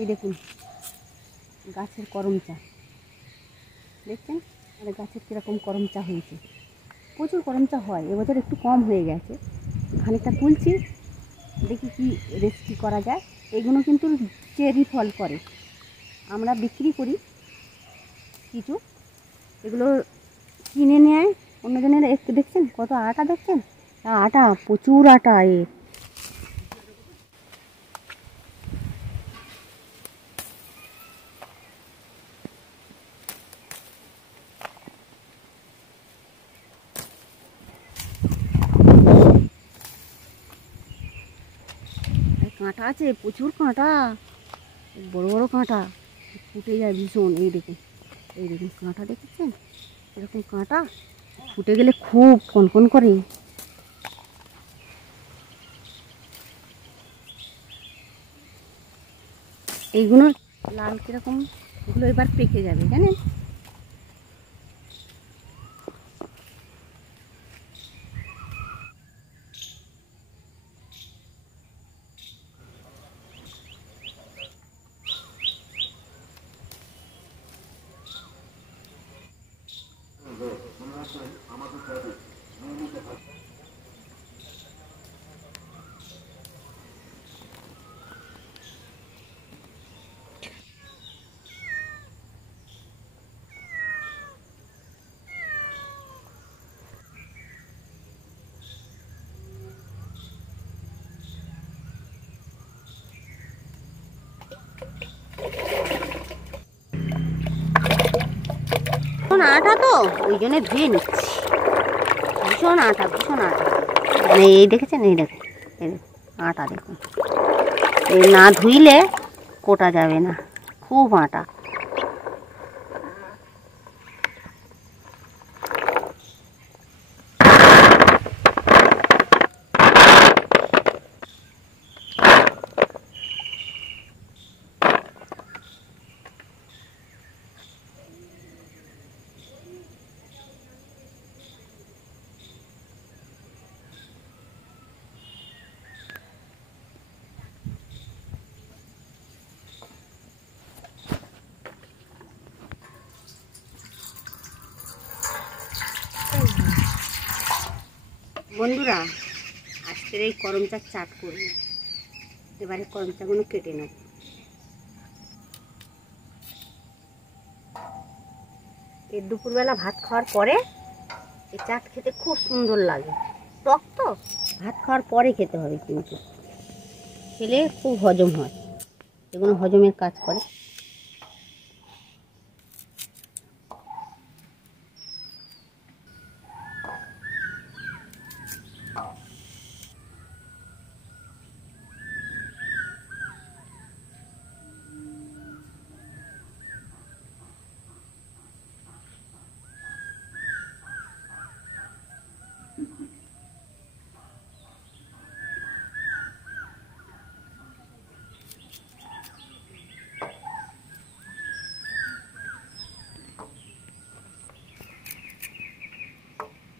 এই দেখুন গাছের করম চা দেখছেন, মানে গাছের কীরকম করম চা হয়েছে। প্রচুর করম চা হয়, এবছর একটু কম হয়ে গেছে। খানিকটা তুলছি, দেখি কি রেসিপি করা যায়। এগুলো কিন্তু চেরি ফল করে, আমরা বিক্রি করি কিছু, এগুলো কিনে নেয় অন্যজনের। একটু দেখছেন কত আটা, দেখছেন আটা, প্রচুর আটা। কাঁটা আছে, প্রচুর কাঁটা, বড় বড় কাঁটা, ফুটে যায় ভীষণ। এই দেখুন কাঁটা দেখেছেন, এরকম কাঁটা ফুটে গেলে খুব কনকন করে। এইগুলো লাল কিরকম, এগুলো এবার পেকে যাবে জানেন। আটা তো ওই জন্য ধুয়ে নিচ্ছি, ভীষণ আটা, মানে এই দেখেছেন, এই দেখুন আটা দেখুন, এই না ধুইলে কোটা যাবে না, খুব আটা। বন্ধুরা, আজকের এই করম চা চাট করব। এবারে করম চাগুলো কেটে নেব। এই দুপুরবেলা ভাত খাওয়ার পরে এই চাট খেতে খুব সুন্দর লাগে। টক তো, ভাত খাওয়ার পরে খেতে হবে, কিন্তু খেলে খুব হজম হয়, এগুলো হজমের কাজ করে।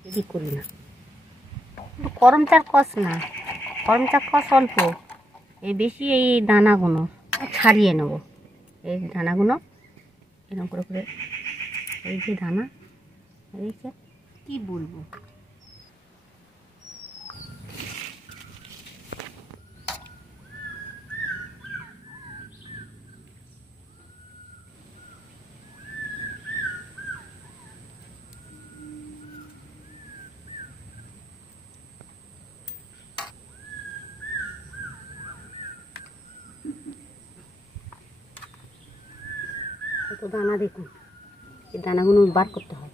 এদিক করি না, করম চার কষ না, করম চার কষ অল্প, এই বেশি এই দানাগুলো ছাড়িয়ে নেব। এই দানাগুলো এরকম করে করে, এই যে দানা, কি বলবো, কত দানা দেখুন, এই দানাগুলো বার করতে হয়।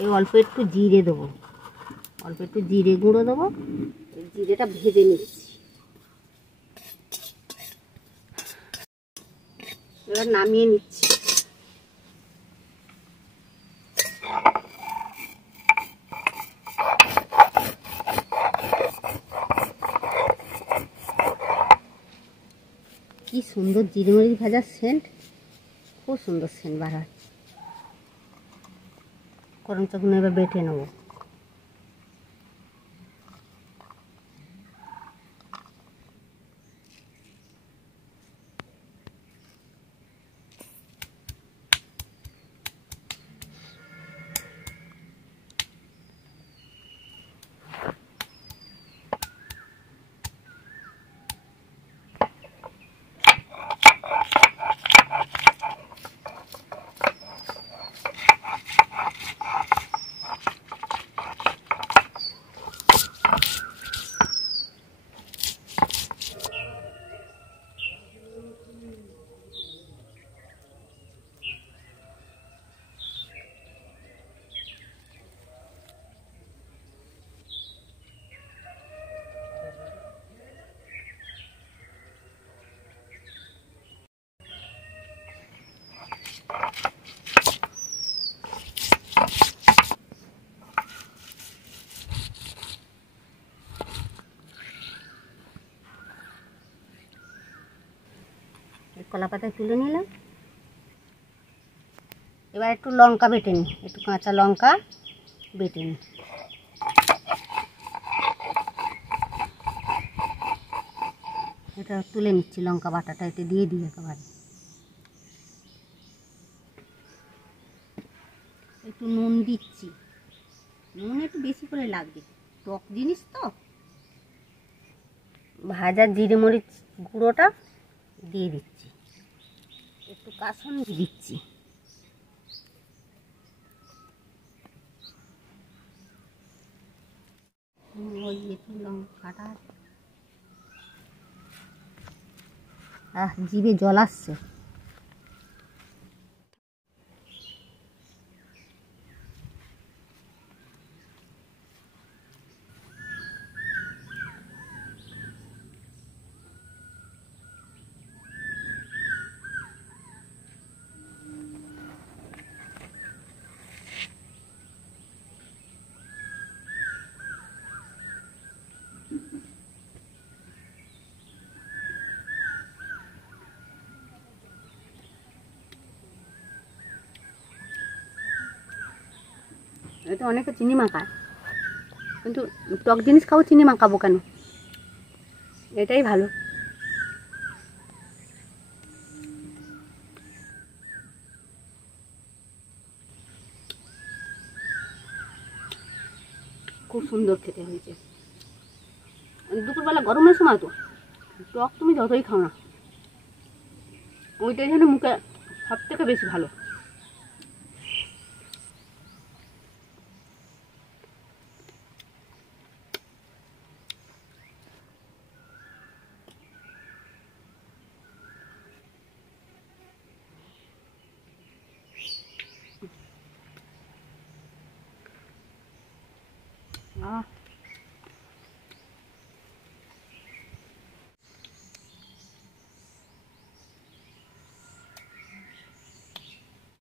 এই অল্প একটু জিরে দেবো, অল্প একটু জিরে গুঁড়ো দেবো, জিরেটা ভেজে নিচ্ছি। এবার নামিয়ে নিচ্ছি। কি সুন্দর জিরে মরিচ ভাজার সেন্ট, খুব সুন্দর সেন্ট বার হয়। করম চাগুলো এবার বেটে নেবো। কলা পাতায় তুলে নিলাম। এবার একটু লঙ্কা বেটে নিই, একটু কাঁচা লঙ্কা বেটে নিই। এটা তুলে নিচ্ছি, লঙ্কা বাটাটা এতে দিয়ে দিই একেবারে। একটু নুন দিচ্ছি, নুন একটু বেশি করে লাগবে, টক জিনিস তো। ভাজা জিরে মরিচ গুঁড়োটা দিয়ে দিচ্ছি, একটু কাসুন্দি দিচ্ছি। ওই একটু লঙ্কাটা, জিভে জল আসছে। এটা অনেকে চিনি মাখায়, কিন্তু টক জিনিস খাবো, চিনি মাখাবো কেন? এটাই ভালো। খুব সুন্দর খেতে হয়েছে। দুপুরবেলা গরমের সময় তো টক তুমি যতই খাও না, ওইটাই যেন মুখে সব থেকে বেশি ভালো। আহ